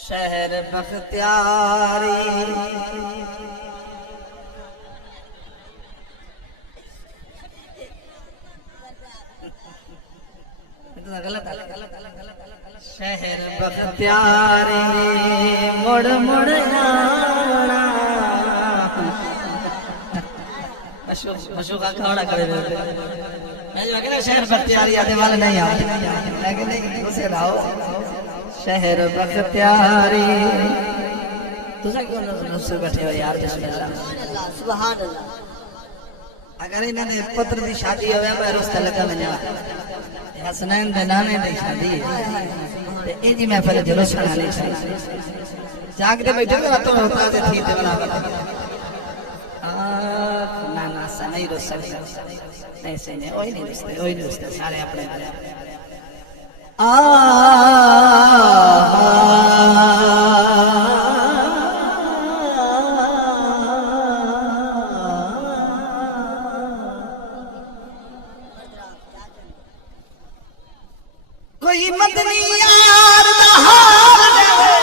शहर बख्तियारी शहर बख्तियारी मुड़ मुड़ आना पशु का खड़ा करे मैं जो कहना शहर बख्तियारी आने वाले नहीं आते लेकिन नहीं उसे रहो शहर बख्तियारी तुझे क्यों नफ्स बैठे हो यार बिस्मिल्लाह सुभान अल्लाह अगर इन्होंने पुत्र की शादी होवे मैं रुस्ता लगा वना हसनैन दे नाने दी शादी ते इंजी महफिल जुलूस बनाने जागते बैठे रातों होता से थी ते बना ना ना नहीं रुस सकते ऐसे नहीं ओही नहीं रुसते सारे अपने कोई मदनी यार दा हाल देवे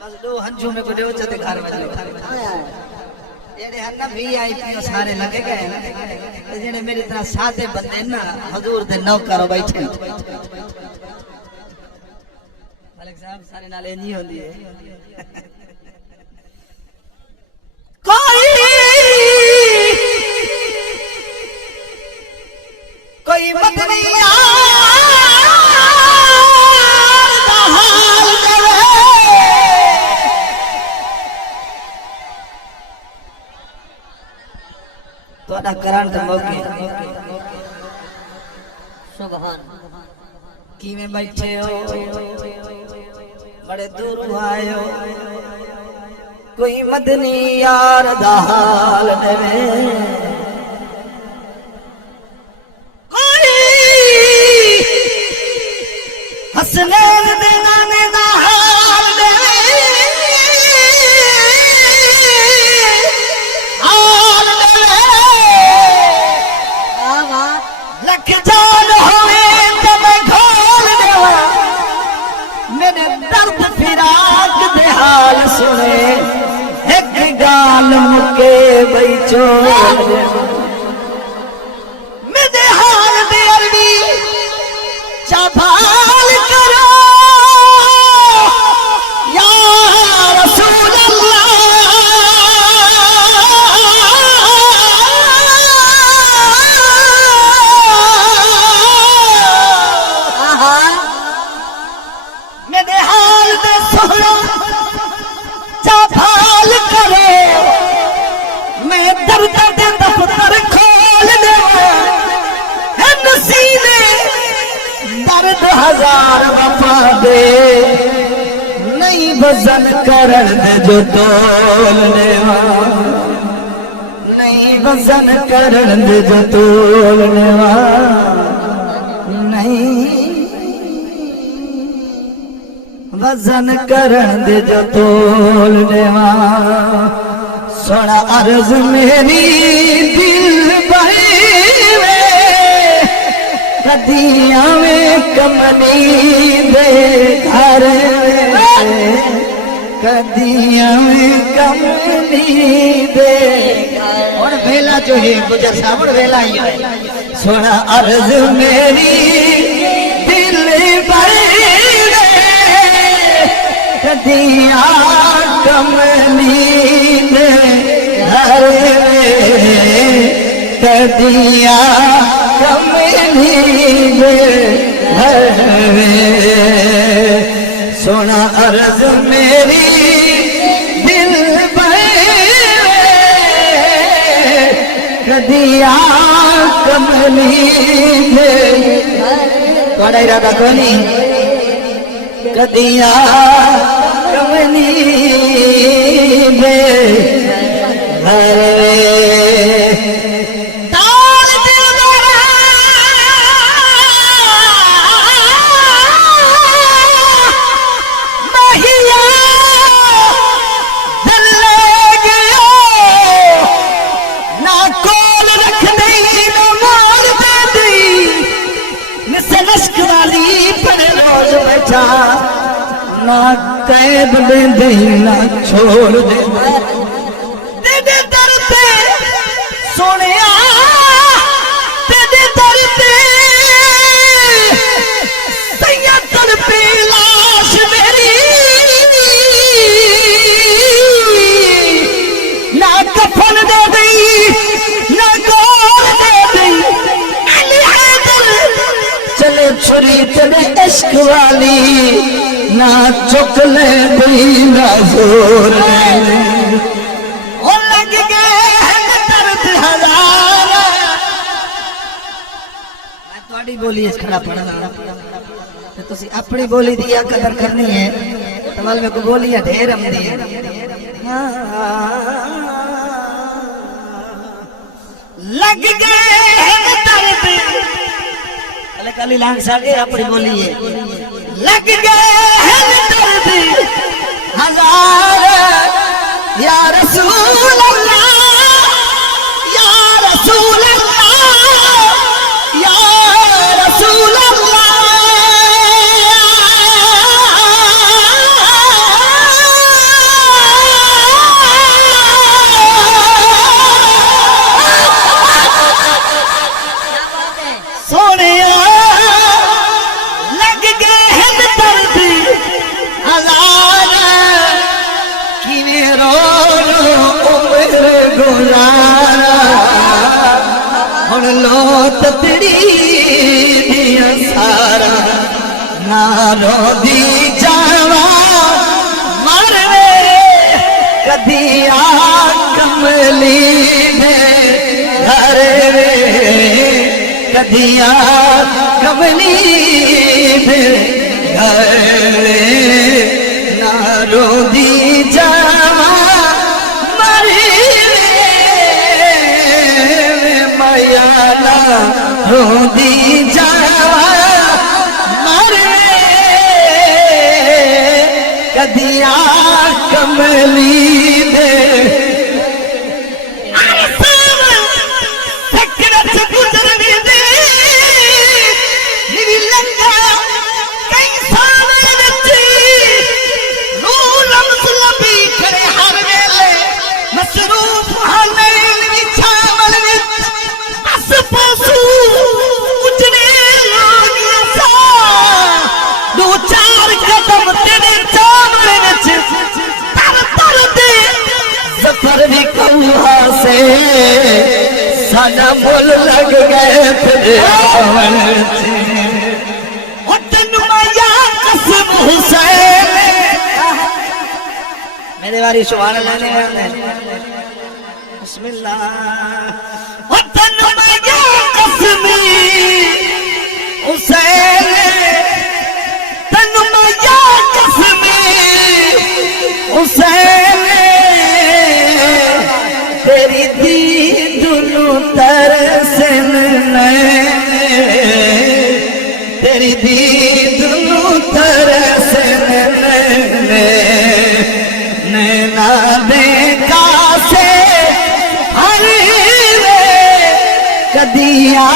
बस दो हंजू में को देव जते घर में जेड़े हन ना वीआईपी सारे लगे गए ते जेड़े मेरी तरह सादे बंदे ना हुजूर दे नौकर बैठे मलिक साहब सारे नाले नहीं होंदी है कोई मदनी यार दा हाल देवे तोड़ा करान ते मौके सुभान किवें बैठे हो बड़े दूर आयो कोई मदनी यार दा हाल देवे हसनैन दे नाने दा हाल देवे हाल देवे लख जान होवे ते मैं खोल देवा मेरे दर्द फिराक दे हाल सुने एक गाल मुके बई चोल मेरे हाल दे अरबी चाभाल करो या रसूल अल्लाह मेरे हाल दे सोहरा चाभाल करो मैं दर्द दे दफ्तर खोल देवा है नसीबे दर्द हजार वफा दे नहीं वजन करण दे जो तोलने नहीं वजन करण दे जो तोलने नहीं वजन करण दे जो तोलने सोना अर्ज मेरी दिल बहे कदियां में कमनी दे घर कदियां में कमनी दे और वेला जो है गुजर साहब वेला ही है सोना अर्ज मेरी दिल बड़ी कदियां कमनी दे घर कदियां सोना अर्ज मेरी दिल कदिया कमली थोड़ा इरादा को नहीं कदिया कमली ना कैद दे ना छोड़ दे तेरे दर पे सोने तेरे दर पे सैया तड़पे लाश मेरी ना कफन दे गई ना गोद दे गई अली हैदर चले छुरी तेरे इश्क वाली ना चुक ले कोई ना जोर ओ लग गए दर्द हजार मैं थोड़ी बोली इस खड़ा पड़ा तो तुसी अपनी बोली दी कदर करनी है तो मल में को बोलियां ढेर हमदी है लग गए दर्द अले काली लांग सागे अपनी बोली है लग गए दर्द हजार या रसूल अल्लाह या रसूल अल्लाह या रसूल अल्लाह सोने ततड़ी दिया सारा नारो दी जावा मरवे कदिया कमली ने घर वे कदिया कमली ने घर वे नारो दी जावा मायाला रोदी जावा मरे कदिया कमली दे से साना मोल लग गए तेरे आवन से कसम हुसैन मेरे वाली सुभान अल्लाह ने बिस्मिल्लाह कसम हुसैन तनु मैया कसम हुसैन तेरी दीदुनु तरसन तेरी दीदुनु तरसन नैना देखा से हर कदिया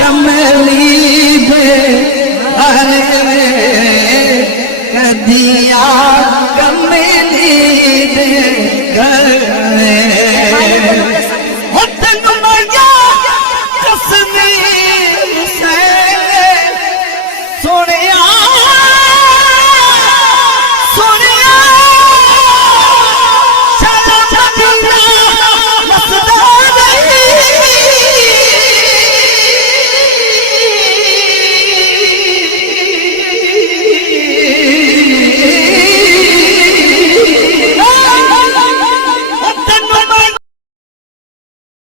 कमली दे हर कदिया कमली दे घर